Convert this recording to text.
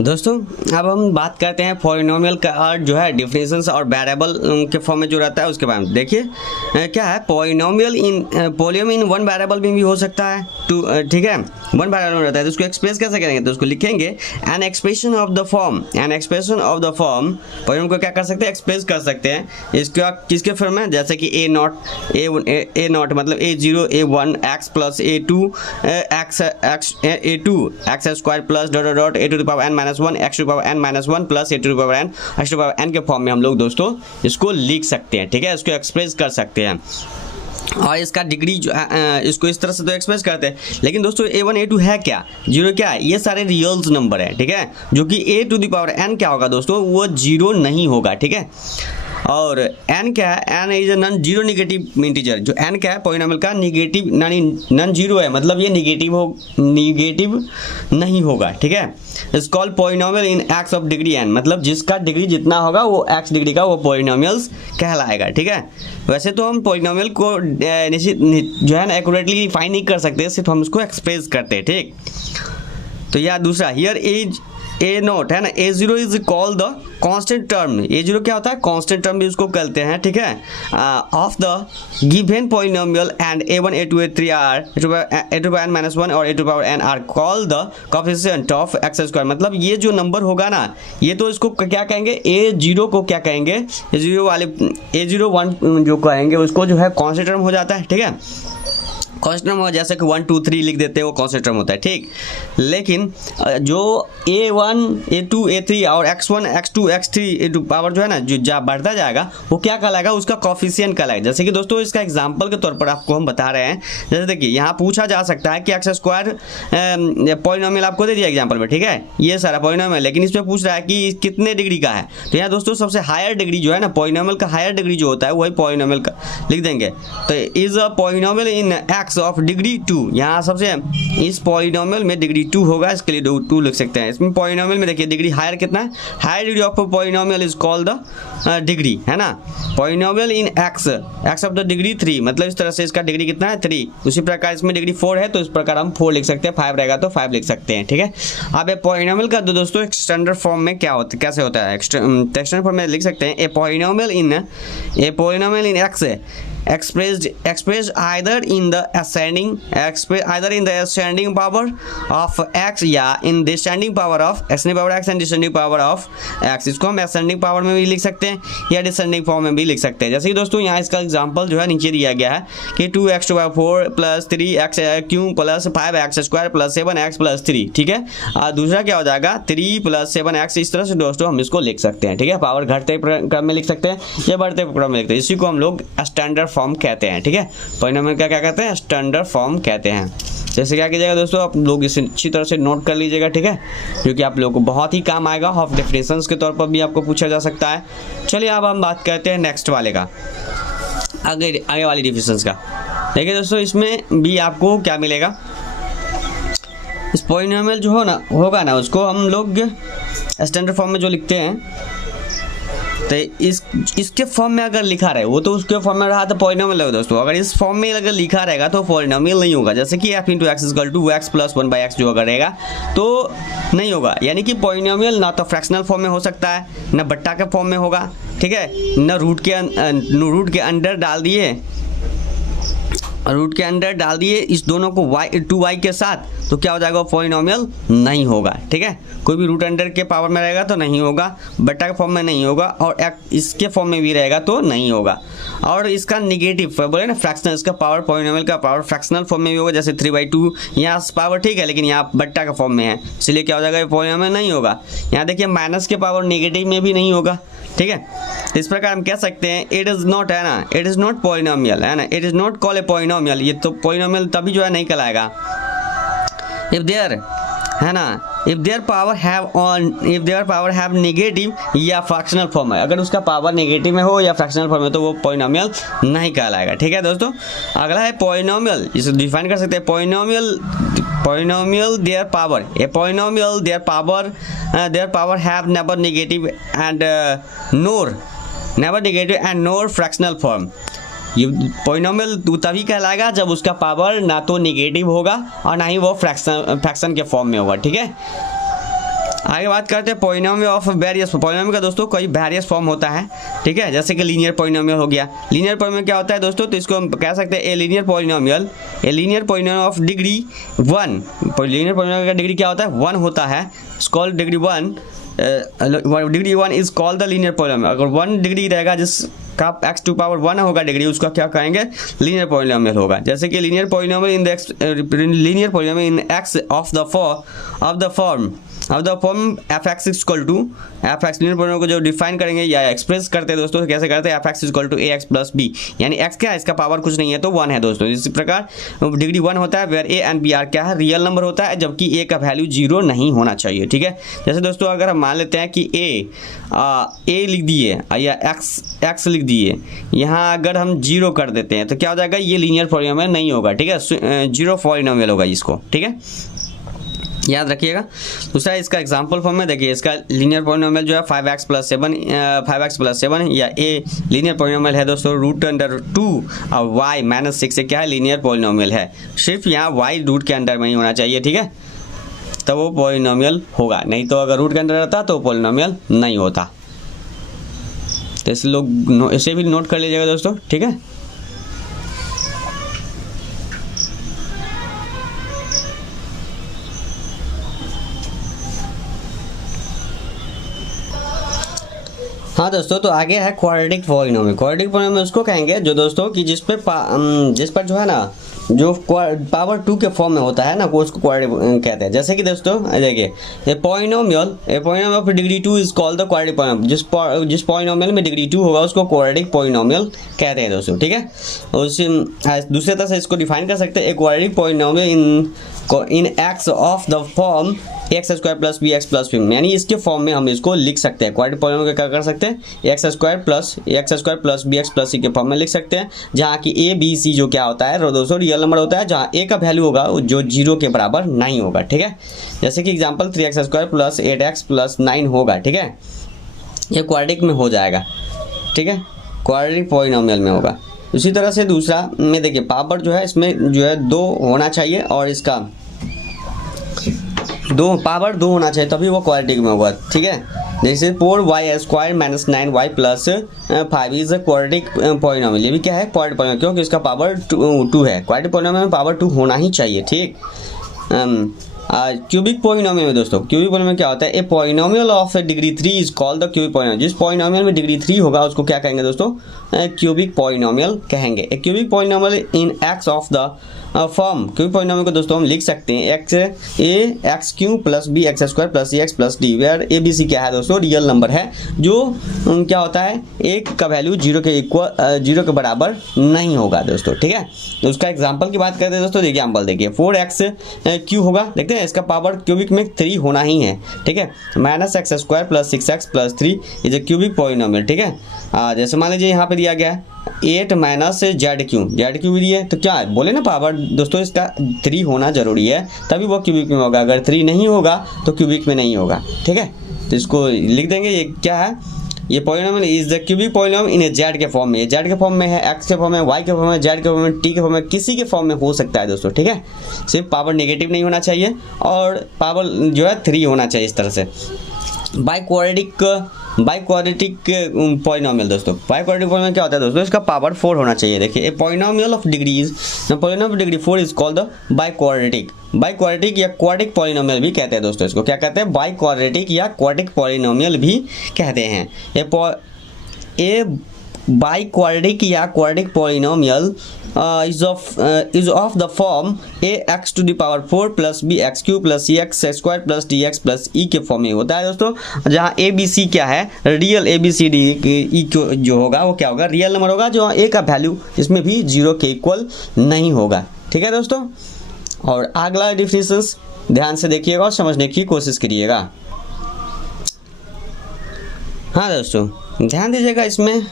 दोस्तों अब हम बात करते हैं पॉलिनोमियल का जो है डिफरेंसेस और वेरिएबल के फॉर्म में जो रहता है उसके बारे में। देखिए क्या है, पॉलिनोमियल इन वन वेरिएबल में भी हो सकता है, ठीक है, वन वेरिएबल में रहता है तो उसको एक्सप्रेस कैसे करेंगे, तो उसको लिखेंगे an expression of the form, polynomial को क्या कर सकते हैं, एक्सप्रेस कर सकते हैं। इसका किसके फॉर्म में, जैसे कि ए नॉट मतलब a0 a1 x plus a2 x square plus dot dot a to the power n minus 1 x to the power n minus 1 plus a to the power n x to the power n के form में हम लोग दोस्तों इसको लिख सकते हैं, ठीक है, इसको एक्सप्रेस कर सकते हैं। और इसका डिग्री जो इसको इस तरह से तो एक्सप्रेस करते हैं, लेकिन दोस्तों a1 a2 है क्या, जीरो क्या है, ये सारे रियल्स नंबर है, ठीक है, जो कि a to the power n क्या होगा दोस्तों, वो जीरो नहीं होगा, ठीक है। और n क्या है, n is a non zero negative integer, जो n क्या है पॉलिनोमियल का नेगेटिव नॉन जीरो है, मतलब ये नेगेटिव नहीं होगा, ठीक है। It's called polynomial in x of degree n, मतलब जिसका डिग्री जितना होगा वो x डिग्री का वो पॉलिनोमियल्स कहलाएगा, ठीक है। वैसे तो हम पॉलिनोमियल को जो है ना एक्यूरेटली डिफाइन नहीं कर सकते, सिर्फ हम उसको एक्सप्रेस करते हैं, ठीक। तो यह दूसरा हियर इज ए नोट है ना, a0 is called the constant term, a0 क्या होता है, कांस्टेंट टर्म भी उसको कहते हैं, ठीक है, of the given polynomial and a1 a2 a3 are a to power n minus 1 और a to power n are called the coefficient of x square, मतलब ये जो नंबर होगा ना, ये तो इसको क्या कहेंगे, a0 को क्या कहेंगे, a0 1 जो कहेंगे उसको जो है कांस्टेंट टर्म हो जाता है, ठीक है, कांस्टेंट टर्म हो, जैसे कि 1 2 3 लिख देते हैं वो कांस्टेंट टर्म होता है, ठीक। लेकिन जो a1 a2 a3 और x1 x2 x3 पावर जो है ना जो बढ़ता जाएगा वो क्या कहलाएगा, उसका कोएफिशिएंट कहलाएगा। जैसे कि दोस्तों इसका एग्जांपल के तौर पर आपको हम बता रहे हैं, जैसे देखिए यहाँ पूछा जा सकता है कि एक्स स्क्वायर पॉलिनोमियल आपको दे दिया एग्जाम्पल में, ठीक है, ये सारा पॉलिनोमियल, लेकिन इसमें पूछ रहा है कि कितने डिग्री का है, तो यहाँ दोस्तों सबसे हायर डिग्री जो है ना पॉलिनोमियल का हायर डिग्री जो होता है वही पॉलिनोमियल का लिख देंगे। तो is a polynomial in x of degree 2, यहाँ सबसे इस पॉलिनोमियल में डिग्री 2 होगा, इसके लिए 2 लिख सकते हैं। इसमें पॉलिनोमियल में देखिए डिग्री हायर कितना है, higher degree of polynomial is called the degree, है ना, polynomial in x of the degree 3, मतलब इस तरह से इसका डिग्री कितना है 3, उसी प्रकार इसमें डिग्री 4 है तो इस प्रकार हम 4 लिख सकते हैं, 5 रहेगा तो 5 लिख सकते हैं, ठीक है। अब पॉलिनोमियल का दोस्तों स्टैंडर्ड फॉर्म में क्या होता है, कैसे होता है, स्टैंडर्ड फॉर्म में लिख सकते हैं a polynomial in x expressed either in the ascending power of x या in descending power of ascending power x and descending power of x, इसको हम ascending power में भी लिख सकते हैं या descending form में भी लिख सकते हैं। जैसे कि दोस्तों यहाँ इसका एग्जांपल जो है नीचे दिया गया है कि 2x to power 4 plus 3x cube plus 5x square plus 7x plus 3, ठीक है। दूसरा क्या हो जाएगा 3 प्लस 7x, इस तरह से दोस्तों हम इसको लिख सकते हैं, ठीक है, पावर घटते क्रम में लिख सकते हैं या बढ़ते क्रम में लिखते हैं, इसी को हम लोग स्टैंडर्ड फॉर्म कहते हैं, ठीक है। पॉलिनोमियल का क्या कहते हैं, स्टैंडर्ड फॉर्म कहते हैं। जैसे क्या कीजिएगा दोस्तों, आप लोग इसे अच्छी तरह से नोट कर लीजिएगा, ठीक है, क्योंकि आप लोगों को बहुत ही काम आएगा, ऑफ डेफिनेशंस के तौर पर भी आपको पूछा जा सकता है। चलिए अब हम बात करते हैं नेक्स्ट वाले का, आगे वाली डेफिनेशंस का। देखिए दोस्तों इसमें भी आपको क्या मिलेगा, इस पॉलिनोमियल जो होगा ना उसको हम लोग स्टैंडर्ड फॉर्म में जो लिखते हैं, तो इसके फॉर्म में अगर लिखा रहे वो तो उसके फॉर्म में रहा तो पॉलिनोमियल होगा दोस्तों, अगर इस फॉर्म में अगर लिखा रहेगा तो पॉलिनोमियल नहीं होगा। जैसे कि f into x equal to x plus 1/x जो अगर रहेगा तो नहीं होगा, यानी कि पॉलिनोमियल ना तो फ्रैक्शनल फॉर्म में हो सकता है ना बट्टा के फॉर्म में होगा, ठीक है, ना रूट के अंदर डाल दिए इस दोनों को 2y के साथ, तो क्या हो जाएगा पॉलिनोमियल नहीं होगा, ठीक है। कोई भी रूट अंडर के पावर में रहेगा तो नहीं होगा, बट्टा के फॉर्म में नहीं होगा, और इसके फॉर्म में भी रहेगा तो नहीं होगा। और इसका नेगेटिव बोले ना फ्रैक्शनल, इसका पावर पॉलिनोमियल का पावर फ्रैक्शनल फॉर्म में भी होगा, जैसे 3/2, यहाँ पावर ठीक है लेकिन यहाँ बट्टा का फॉर्म में है, इसलिए क्या हो जाएगा पॉलिनोमियल नहीं होगा। यहाँ देखिए माइनस के पावर नेगेटिव में भी नहीं होगा, ठीक है। इस प्रकार हम कह सकते हैं इट इज़ नॉट, है ना, इट इज़ नॉट पॉलिनोमियल, है ना, it is not called a polynomial, ये तो पॉलिनोमियल तभी जो है नहीं कहलाएगा इफ देयर, है ना, if their power have negative या फ्रैक्शनल फॉर्म है, अगर उसका पावर नेगेटिव में हो या फ्रैक्शनल फॉर्म में तो वो पॉलिनोमियल नहीं कहलाएगा, ठीक है दोस्तों। अगला है पॉलिनोमियल, इसे डिफाइन कर सकते हैं polynomial their power have never negative and NOR fractional form. ये पॉलिनोमियल तभी कहलाएगा जब उसका पावर ना तो नेगेटिव होगा और ना ही वो फ्रैक्शन के फॉर्म में होगा, ठीक है। आगे बात करते हैं पॉलिनोमियल ऑफ वेरियस। पॉलिनोमियल का दोस्तों कोई वेरियस फॉर्म होता है, ठीक है, जैसे कि लीनियर पॉलिनोमियल हो गया। लीनियर पॉलिनोमियल क्या होता है दोस्तों, तो इसको हम कह सकते हैं a linear polynomial of degree 1। Linear polynomial का डिग्री क्या होता है, 1 होता है। It's called degree 1, degree 1 is called the linear polynomial. अगर 1 डिग्री रहेगा जिसका x टू पावर 1 होगा डिग्री, उसका क्या कहेंगे, लीनियर पॉलिनोमियल होगा। जैसे कि linear polynomial in x of the form fx equal to fx। Linear polynomial को जो डिफाइन करेंगे या एक्सप्रेस करते हैं दोस्तों, कैसे करते हैं, fx equal to ax plus b, यानी x क्या है, इसका पावर कुछ नहीं है तो 1 है दोस्तों। इसी प्रकार डिग्री 1 होता है where a and b are क्या है, रियल नंबर होता है, जबकि a का वैल्यू 0 नहीं होना चाहिए, ठीक है। जैसे दोस्तों अगर हम मान लेते हैं कि a लिख दिए या x लिख दिए, यहाँ अगर हम 0 कर देते हैं तो क्या हो जाएगा, ये लीनियर पॉलिनोमियल नहीं होगा, ठीक है, 0 पॉलिनोमियल होगा इसको, ठीक है, याद रखिएगा। दूसरा इसका एग्जांपल फॉर्म में देखिए, इसका लीनियर पॉलिनोमियल जो है 5x प्लस 7 या a लीनियर पॉलिनोमियल है दोस्तों √2 और y माइनस 6 से क्या है, लीनियर पॉलिनोमियल है। सिर्फ यहाँ y रूट के अंदर में ही होना चाहिए, ठीक है, तब वो पॉलिनोमियल होगा, नहीं तो अगर रूट के अंदर रहता तो पॉलिनोमियल नहीं होता। तो इसे लोग इसे भी नोट कर लीजिएगा दोस्तों, ठीक है। हाँ दोस्तों, तो आगे है क्वाड्रेटिक पॉलिनोमियल। क्वाड्रेटिक पॉलिनोमियल उसको कहेंगे जो दोस्तों कि जिस पर जो है ना, जो पावर 2 के फॉर्म में होता है ना, वो उसको क्वाड्रेटिक कहते हैं। जैसे कि दोस्तों देखिए, ए polynomial of degree 2 is called the quadratic polynomial. जिस पॉलिनोमियल में डिग्री 2 होगा उसको क्वाड्रेटिक पॉलिनोमियल कहते हैं दोस्तों, ठीक है। उसी दूसरे तरह से इसको डिफाइन कर सकते हैं, a quadratic polynomial in x of the form x square plus b x plus 5, यानी इसके फॉर्म में हम इसको लिख सकते हैं। क्वाड्रेटिक पॉलिनोमियल क्या कर सकते हैं, x square plus b x plus c के फॉर्म में लिख सकते हैं, जहाँ की ए बी सी जो क्या होता है दोस्तों, रियल नंबर होता है, जहाँ ए का वैल्यू होगा जो 0 के बराबर नहीं होगा, ठीक है। जैसे कि example 3x square plus 8x plus 9 होगा, ठीक है, ये क्वाड्रेटिक में हो जाएगा, ठीक है, क्वाड्रेटिक पॉलिनोमियल में होगा। उसी तरह से दूसरा में देखिए, पावर जो है इसमें जो है 2 होना चाहिए और इसका पावर 2 होना चाहिए, तभी वो क्वाड्रेटिक में होगा, ठीक है। जैसे 4y square minus 9y plus 5 is quadratic polynomial. ये भी क्या है, क्वाड्रेटिक पॉलिनोमियल, क्योंकि इसका पावर 2 है। क्वाड्रेटिक पॉलिनोमियल में पावर 2 होना ही चाहिए, ठीक। क्यूबिक पॉलिनोमियल में दोस्तों, क्यूबिक पॉलिनोमियल क्या होता है, a polynomial of degree 3 is called the cubic polynomial. जिस पॉलिनोमियल में डिग्री 3 होगा उसको क्या कहेंगे दोस्तों, क्यूबिक पॉलिनोमियल कहेंगे। A cubic polynomial in x of the form. Cubic polynomial को दोस्तों हम लिख सकते हैं x q plus b x square plus x plus d, where a b c क्या है दोस्तों, रियल नंबर है, जो क्या होता है, एक का वैल्यू 0 के बराबर नहीं होगा दोस्तों, ठीक है। तो उसका एग्जाम्पल की बात करते हैं दोस्तों, देखिए एग्जाम्पल देखिए, 4x क्यू होगा, देखते हैं इसका पावर क्यूबिक में 3 होना ही है, ठीक है, minus x square plus 6x plus 3 is a cubic polynomial, ठीक है। जैसे मान लीजिए यहाँ पे दिया गया है 8 माइनस जेड क्यू भी दिए, तो क्या है, बोले ना पावर दोस्तों इसका 3 होना जरूरी है, तभी वो क्यूबिक में होगा, अगर 3 नहीं होगा तो क्यूबिक में नहीं होगा, ठीक है। तो इसको लिख देंगे, ये क्या है, ये polynomial is the cubic polynomial in A Z के फॉर्म में। जेड के फॉर्म में है, एक्स के फॉर्म में, वाई के फॉर्म में, जेड के फॉर्म में, टी के फॉर्म में, किसी के फॉर्म में हो सकता है दोस्तों, ठीक है। सिर्फ पावर नेगेटिव नहीं होना चाहिए और पावर जो है 3 होना चाहिए, इस तरह से। बाई क्वाड्रेटिक पॉलिनोमियल दोस्तों, बाई क्वाड्रेटिक पॉलिनोमियल क्या होता है दोस्तों, इसका पावर 4 होना चाहिए। देखिए, ए polynomial of degree 4 is called the by quadratic या क्वाड्रिक पॉलिनोमियल भी कहते हैं दोस्तों, इसको क्या कहते हैं, बाई क्वाड्रेटिक या क्वाड्रिक पॉलिनोमियल भी कहते हैं। ए बाई क्वाड्रिक या quadric polynomial is of the form ax to the power 4 plus bx cube plus c x square plus d x plus e के फॉर्म में होता है दोस्तों, जहाँ ए बी सी क्या है, real a b c d e जो होगा वो क्या होगा, रियल नंबर होगा, जो ए का वैल्यू इसमें भी 0 के इक्वल नहीं होगा, ठीक है दोस्तों। और अगला डिफरेंसेस ध्यान से देखिएगा और समझने की कोशिश करिएगा। हाँ दोस्तों ध्यान दीजिएगा, इसमें